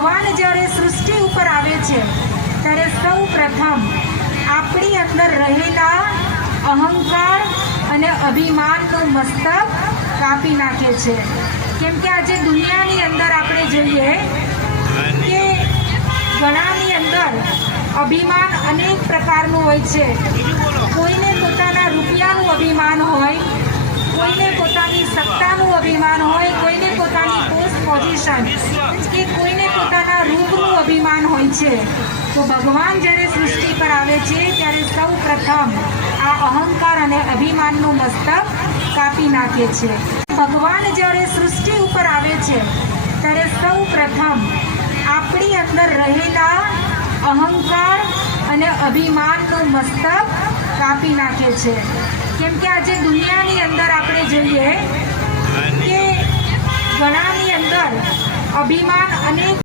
ભગવાન જ્યારે સૃષ્ટિ ઉપર આવે છે ત્યારે સૌ પ્રથમ આપણી અંદર રહેલા અહંકાર અને અભિમાનનું મસ્તક કાપી નાખે છે. કેમ કે આજે દુનિયાની અંદર આપણે જોઈએ કે ઘણાની અંદર અભિમાન અનેક પ્રકારનું હોય છે. કોઈને પોતાના રૂપિયાનું અભિમાન હોય, કોઈને પોતાની સત્તાનું અભિમાન હોય, કોઈને પોતાની પોસ્ટ પોઝિશન કે કોઈને પોતાના રૂપનું અભિમાન હોય છે. તો ભગવાન જ્યારે સૃષ્ટિ પર આવે છે ત્યારે સૌ પ્રથમ આ અહંકાર અને અભિમાનનું મસ્તક કાપી નાખે છે. ભગવાન જ્યારે સૃષ્ટિ ઉપર આવે છે ત્યારે સૌ પ્રથમ આપણી અંદર રહેલા અહંકાર અને અભિમાનનું મસ્તક કાપી નાખે છે. કેમ કે આજે દુનિયાની અંદર આપણે જોઈએ કે ઘણાની અંદર અભિમાન અનેક